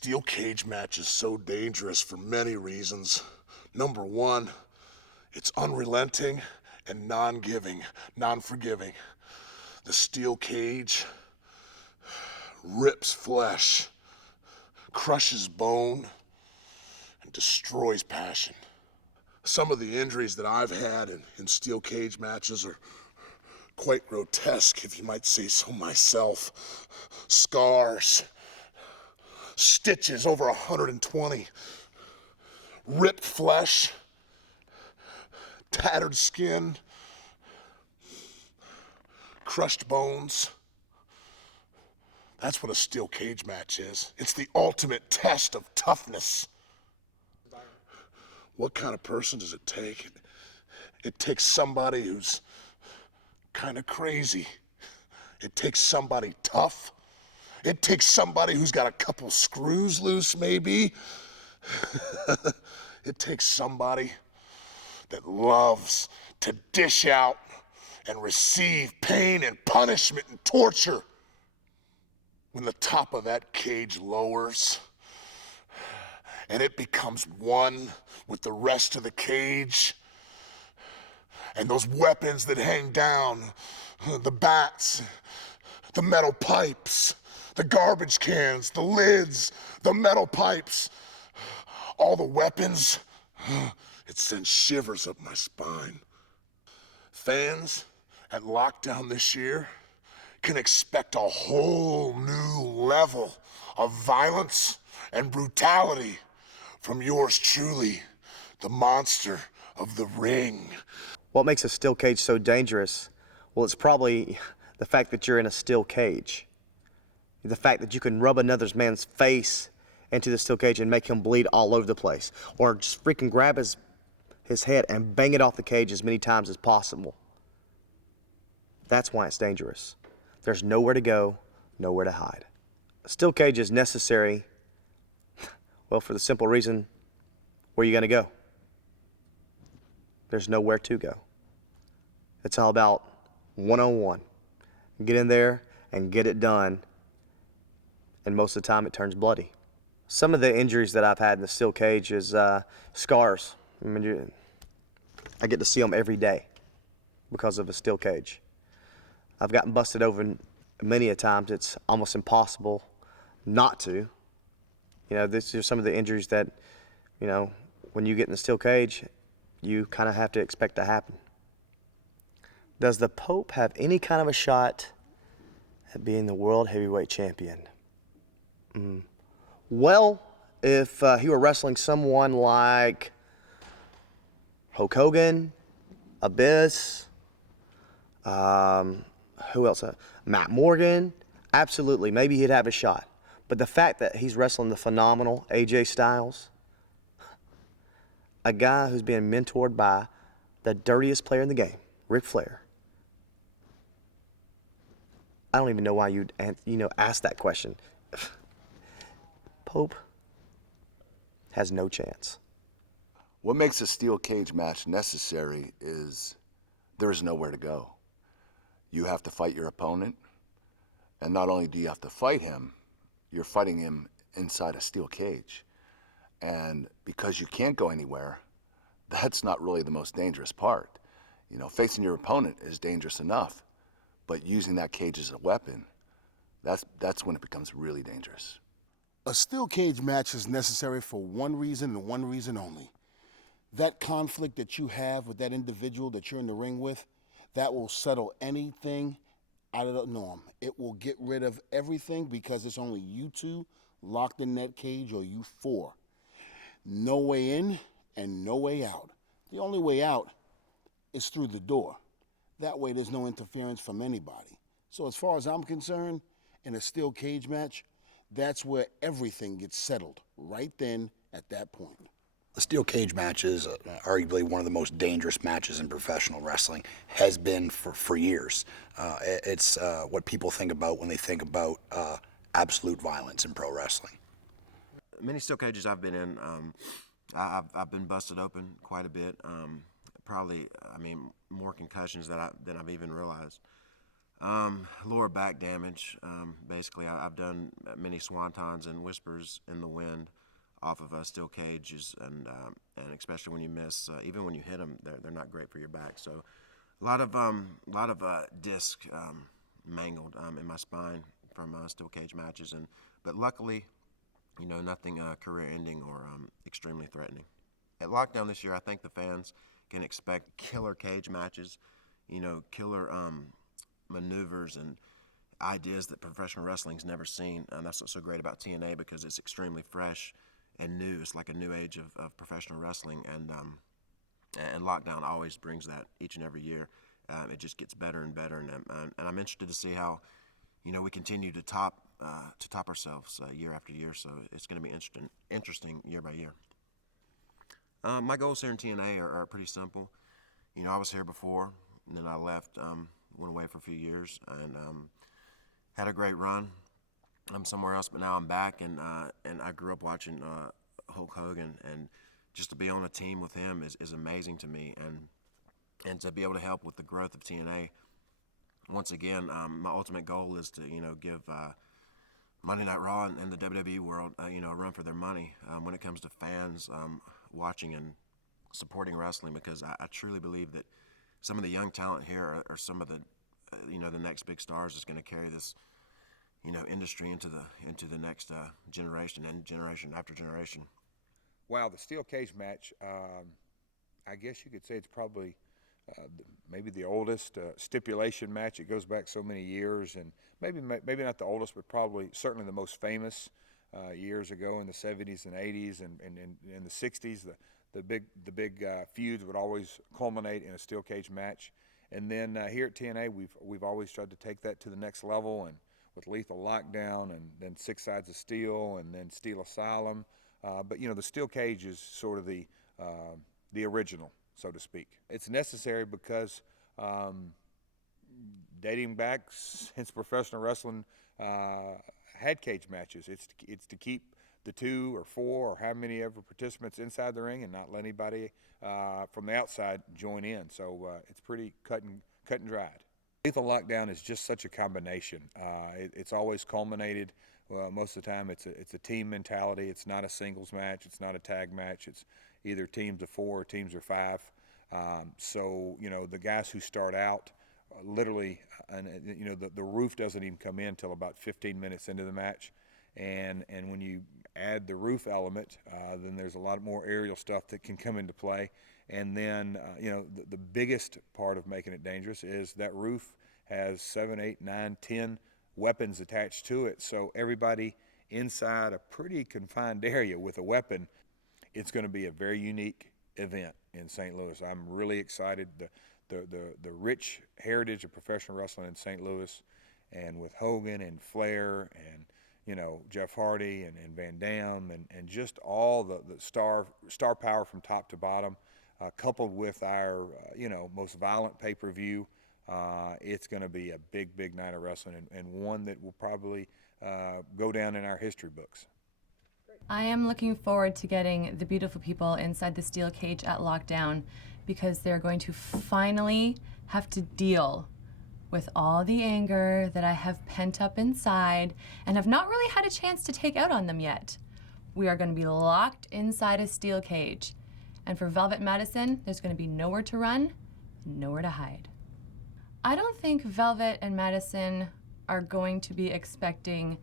steel cage match is so dangerous for many reasons. Number one, it's unrelenting and non-giving, non-forgiving. The steel cage rips flesh, crushes bone, and destroys passion. Some of the injuries that I've had in steel cage matches are quite grotesque, if you might say so myself. Scars, stitches over 120, ripped flesh, tattered skin, crushed bones. That's what a steel cage match is. It's the ultimate test of toughness. What kind of person does it take? It takes somebody who's kind of crazy. It takes somebody tough. It takes somebody who's got a couple screws loose, maybe. It takes somebody that loves to dish out and receive pain and punishment and torture. When the top of that cage lowers and it becomes one with the rest of the cage, and those weapons that hang down, the bats, the metal pipes, the garbage cans, the lids, the metal pipes, all the weapons, it sends shivers up my spine. Fans at Lockdown this year can expect a whole new level of violence and brutality from yours truly, the monster of the ring. What makes a steel cage so dangerous? Well, it's probably the fact that you're in a steel cage. The fact that you can rub another man's face into the steel cage and make him bleed all over the place. Or just freaking grab his head and bang it off the cage as many times as possible. That's why it's dangerous. There's nowhere to go, nowhere to hide. A steel cage is necessary, well, for the simple reason, where are you going to go? There's nowhere to go. It's all about one-on-one. Get in there and get it done. And most of the time it turns bloody. Some of the injuries that I've had in the steel cage is scars. I get to see them every day because of a steel cage. I've gotten busted over many a times. It's almost impossible not to. You know, these are some of the injuries that, you know, when you get in the steel cage, you kind of have to expect to happen. Does the Pope have any kind of a shot at being the world heavyweight champion? Well, if he were wrestling someone like Hulk Hogan, Abyss, who else? Matt Morgan, absolutely, maybe he'd have a shot. But the fact that he's wrestling the phenomenal AJ Styles, a guy who's being mentored by the dirtiest player in the game, Ric Flair. I don't even know why you'd ask that question. Pope has no chance. What makes a steel cage match necessary is there's nowhere to go. You have to fight your opponent, and not only do you have to fight him, you're fighting him inside a steel cage. And because you can't go anywhere, that's not really the most dangerous part. You know, facing your opponent is dangerous enough, but using that cage as a weapon, that's when it becomes really dangerous. A steel cage match is necessary for one reason and one reason only. That conflict that you have with that individual that you're in the ring with, that will settle anything out of the norm. It will get rid of everything because it's only you two locked in that cage, or you four. No way in and no way out. The only way out is through the door. That way there's no interference from anybody. So as far as I'm concerned, in a steel cage match, that's where everything gets settled, right then at that point. The steel cage match is arguably one of the most dangerous matches in professional wrestling, has been for years. It's what people think about when they think about absolute violence in pro wrestling. Many steel cages I've been in, I've been busted open quite a bit. Probably, more concussions than I've even realized. Lower back damage. Basically, I've done many swantons and whispers in the wind off of steel cages, and especially when you miss, even when you hit them, they're not great for your back. So, a lot of disc mangled in my spine from steel cage matches, but luckily, nothing career-ending or extremely threatening. At Lockdown this year, I think the fans can expect killer cage matches, killer maneuvers and ideas that professional wrestling's never seen. And that's what's so great about TNA, because it's extremely fresh and new. It's like a new age of professional wrestling, and Lockdown always brings that each and every year. It just gets better and better, and I'm interested to see how, we continue to top ourselves year after year. So it's going to be interesting year by year. My goals here in TNA are pretty simple. I was here before, and then I left, went away for a few years, and had a great run. I'm somewhere else, but now I'm back, and I grew up watching Hulk Hogan, and just to be on a team with him is amazing to me, and to be able to help with the growth of TNA. Once again, my ultimate goal is to give Monday Night Raw and the WWE world a run for their money when it comes to fans watching and supporting wrestling, because I truly believe that some of the young talent here are some of the the next big stars that's going to carry this industry into the next generation and generation after generation. Wow, the steel cage match, I guess you could say it's probably maybe the oldest stipulation match. It goes back so many years, and maybe not the oldest, but probably certainly the most famous years ago in the 70s and 80s and in the 60s. The big feuds would always culminate in a steel cage match. And then here at TNA, we've always tried to take that to the next level, and with Lethal Lockdown, and then Six Sides of Steel, and then Steel Asylum. But the steel cage is sort of the original, so to speak. It's necessary because dating back since professional wrestling had cage matches, it's to keep the 2 or 4 or how many ever participants inside the ring and not let anybody from the outside join in. So it's pretty cut and dried. Lethal Lockdown is just such a combination. It's always culminated. Most of the time, it's a team mentality. It's not a singles match. It's not a tag match. It's either teams of 4 or teams of 5. So the guys who start out literally, the roof doesn't even come in until about 15 minutes into the match, and when you add the roof element, then there's a lot more aerial stuff that can come into play. And then the biggest part of making it dangerous is that roof has 7, 8, 9, 10 weapons attached to it. So everybody inside a pretty confined area with a weapon, it's going to be a very unique event in St. Louis. I'm really excited. The rich heritage of professional wrestling in St. Louis, and with Hogan and Flair and Jeff Hardy and Van Dam and just all the star power from top to bottom, coupled with our most violent pay-per-view, it's going to be a big night of wrestling, and one that will probably go down in our history books. I am looking forward to getting the beautiful people inside the steel cage at Lockdown, because they're going to finally have to deal with all the anger that I have pent up inside and have not really had a chance to take out on them yet. We are going to be locked inside a steel cage. And for Velvet Madison, there's going to be nowhere to run, nowhere to hide. I don't think Velvet and Madison are going to be expecting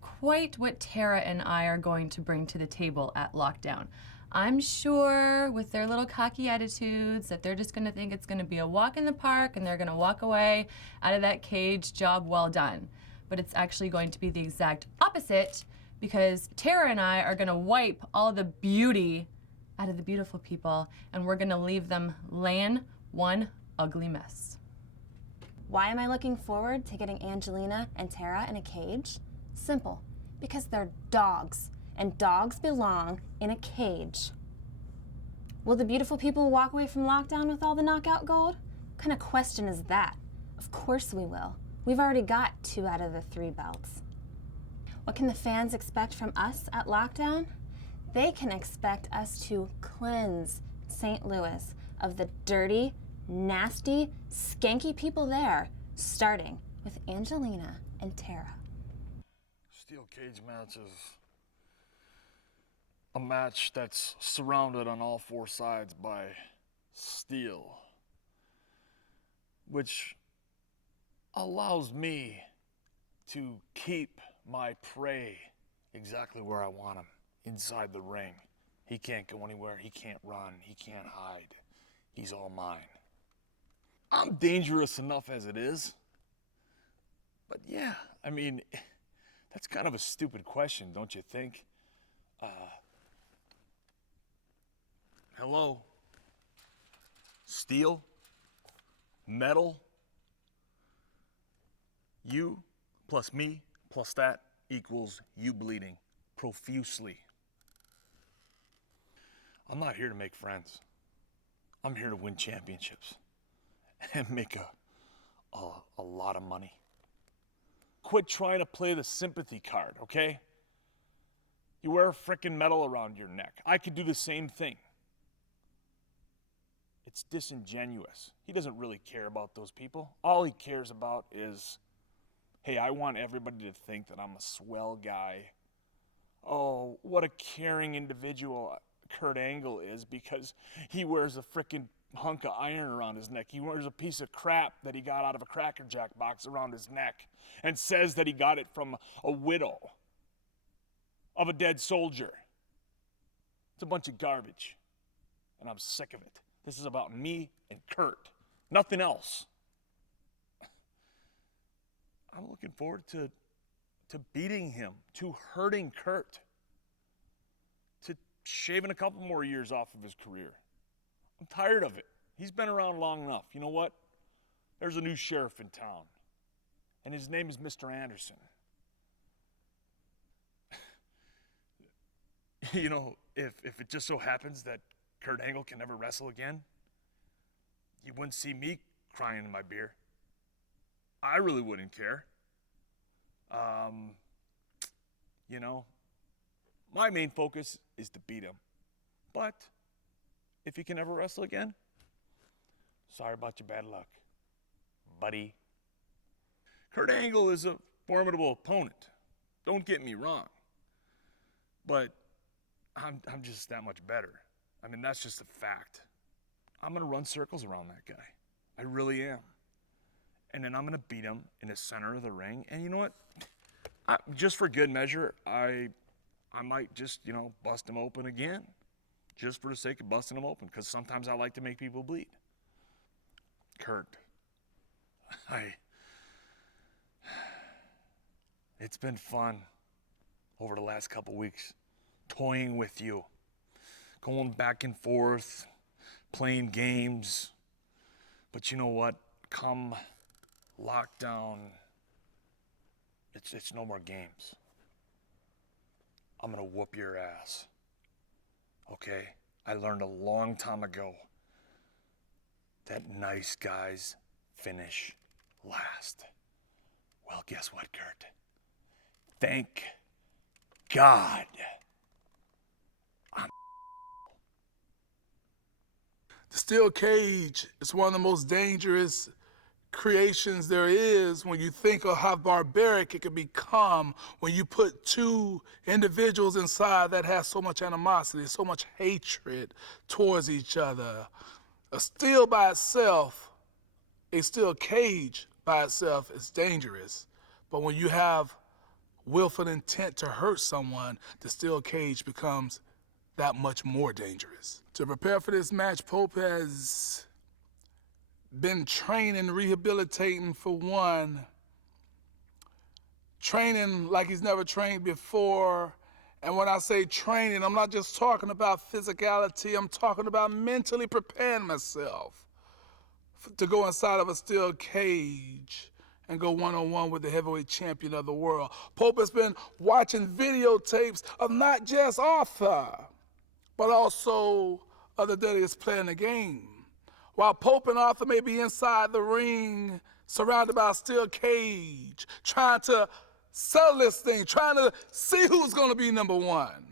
quite what Tara and I are going to bring to the table at Lockdown. I'm sure with their little cocky attitudes that they're just going to think it's going to be a walk in the park and they're going to walk away out of that cage, job well done. But it's actually going to be the exact opposite, because Tara and I are going to wipe all the beauty out of the beautiful people, and we're going to leave them laying one ugly mess. Why am I looking forward to getting Angelina and Tara in a cage? Simple, because they're dogs, and dogs belong in a cage. Will the beautiful people walk away from Lockdown with all the knockout gold? What kind of question is that? Of course we will. We've already got 2 out of the 3 belts. What can the fans expect from us at Lockdown? They can expect us to cleanse St. Louis of the dirty, nasty, skanky people there starting with Angelina and Tara. Steel cage match is a match that's surrounded on all four sides by steel, which allows me to keep my prey exactly where I want him, inside the ring. He can't go anywhere, he can't run, he can't hide. He's all mine. I'm dangerous enough as it is. But yeah, I mean, that's kind of a stupid question, don't you think? Hello? Steel? Metal? You plus me plus that equals you bleeding profusely. I'm not here to make friends. I'm here to win championships and make a lot of money. Quit trying to play the sympathy card, okay? You wear a frickin' medal around your neck. I could do the same thing. It's disingenuous. He doesn't really care about those people. All he cares about is, hey, I want everybody to think that I'm a swell guy. Oh, what a caring individual Kurt Angle is, because he wears a frickin' hunk of iron around his neck. He wears a piece of crap that he got out of a Cracker Jack box around his neck and says that he got it from a widow of a dead soldier. It's a bunch of garbage, and I'm sick of it. This is about me and Kurt, nothing else. I'm looking forward to beating him, to hurting Kurt, to shaving a couple more years off of his career. I'm tired of it. He's been around long enough. You know what? There's a new sheriff in town, and his name is Mr. Anderson. You know, if it just so happens that Kurt Angle can never wrestle again, you wouldn't see me crying in my beer. I really wouldn't care. You know, my main focus is to beat him. But if he can never wrestle again, sorry about your bad luck, buddy. Kurt Angle is a formidable opponent. Don't get me wrong. But I'm just that much better. I mean, that's just a fact. I'm going to run circles around that guy. I really am. And then I'm going to beat him in the center of the ring. And you know what? Just for good measure, I might just, you know, bust him open again. Just for the sake of busting him open. Because sometimes I like to make people bleed. Kurt, it's been fun over the last couple weeks. Toying with you. Going back and forth. Playing games. But you know what? Come lockdown, it's no more games. I'm gonna whoop your ass. Okay? I learned a long time ago that nice guys finish last. Well, guess what, Kurt? Thank God. The steel cage is one of the most dangerous creations there is when you think of how barbaric it can become when you put two individuals inside that have so much animosity, so much hatred towards each other. A steel by itself, a steel cage by itself is dangerous. But when you have willful intent to hurt someone, the steel cage becomes that much more dangerous. To prepare for this match, Pope has been training, rehabilitating for one, training like he's never trained before. And when I say training, I'm not just talking about physicality, I'm talking about mentally preparing myself to go inside of a steel cage and go one-on-one with the heavyweight champion of the world. Pope has been watching videotapes of not just Arthur, but also of the deadliest player in the game. While Pope and Arthur may be inside the ring, surrounded by a steel cage, trying to settle this thing, trying to see who's gonna be number one.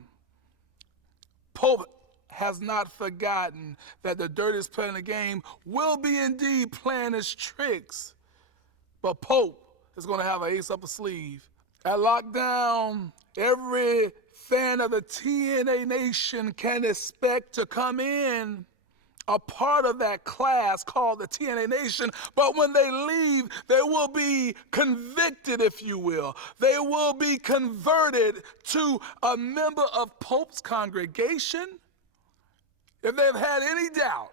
Pope has not forgotten that the dirtiest player in the game will be indeed playing his tricks But Pope is going to have an ace up his sleeve. At Lockdown, every fan of the TNA Nation can expect to come in a part of that class called the TNA Nation, but when they leave, they will be convicted, if you will. They will be converted to a member of Pope's congregation. If they've had any doubt,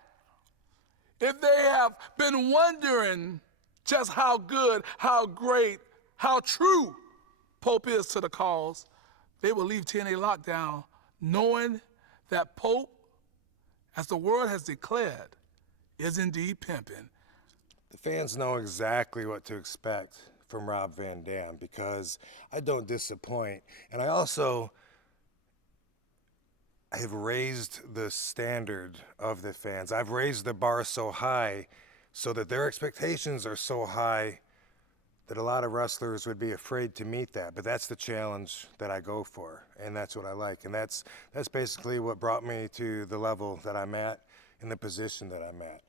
if they have been wondering just how good, how great, how true Pope is to the cause, they will leave TNA Lockdown knowing that Pope, as the world has declared, is indeed pimping. The fans know exactly what to expect from Rob Van Dam because I don't disappoint. And I have raised the standard of the fans. I've raised the bar so high so that their expectations are so high that a lot of wrestlers would be afraid to meet that. But that's the challenge that I go for, and that's what I like. And that's basically what brought me to the level that I'm at and the position that I'm at.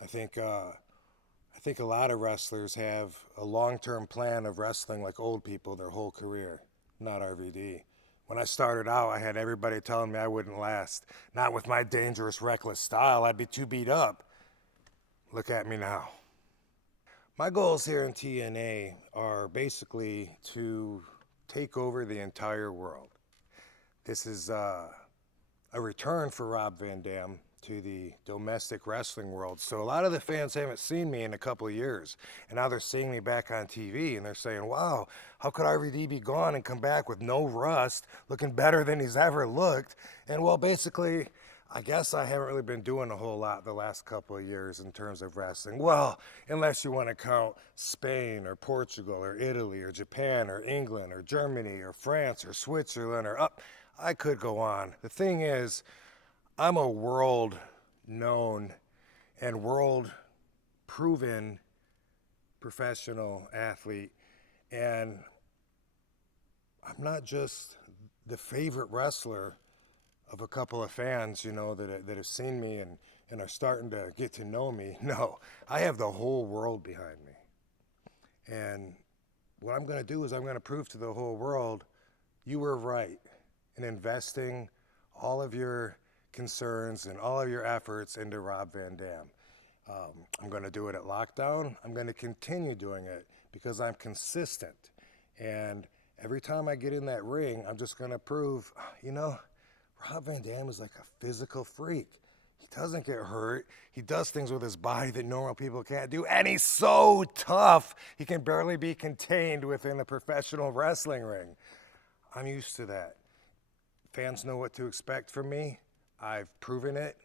I think a lot of wrestlers have a long-term plan of wrestling like old people their whole career, not RVD. When I started out, I had everybody telling me I wouldn't last. Not with my dangerous, reckless style. I'd be too beat up. Look at me now. My goals here in TNA are basically to take over the entire world. This is a return for Rob Van Dam to the domestic wrestling world. So a lot of the fans haven't seen me in a couple of years, and now they're seeing me back on TV, and they're saying, wow, how could RVD be gone and come back with no rust, looking better than he's ever looked? And well, basically, I guess I haven't really been doing a whole lot the last couple of years in terms of wrestling. Well, unless you want to count Spain or Portugal or Italy or Japan or England or Germany or France or Switzerland or I could go on. The thing is, I'm a world-known and world-proven professional athlete, and I'm not just the favorite wrestler of a couple of fans, you know, that have seen me and are starting to get to know me. No, I have the whole world behind me. And what I'm going to do is I'm going to prove to the whole world you were right in investing all of your concerns and all of your efforts into Rob Van Dam. I'm going to do it at Lockdown. I'm going to continue doing it because I'm consistent. And every time I get in that ring, I'm just going to prove, you know, Rob Van Dam is like a physical freak. He doesn't get hurt. He does things with his body that normal people can't do. And he's so tough, he can barely be contained within a professional wrestling ring. I'm used to that. Fans know what to expect from me. I've proven it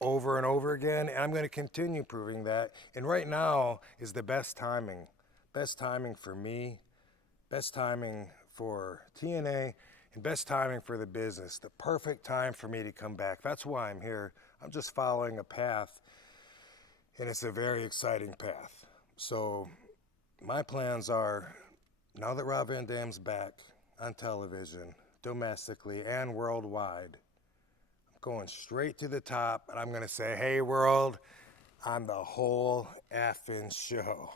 over and over again, and I'm going to continue proving that. And right now is the best timing. Best timing for me, best timing for TNA, and best timing for the business. The perfect time for me to come back. That's why I'm here. I'm just following a path, and it's a very exciting path. So my plans are, now that Rob Van Dam's back on television, domestically and worldwide, I'm going straight to the top, and I'm going to say, hey, world, I'm the whole effing show.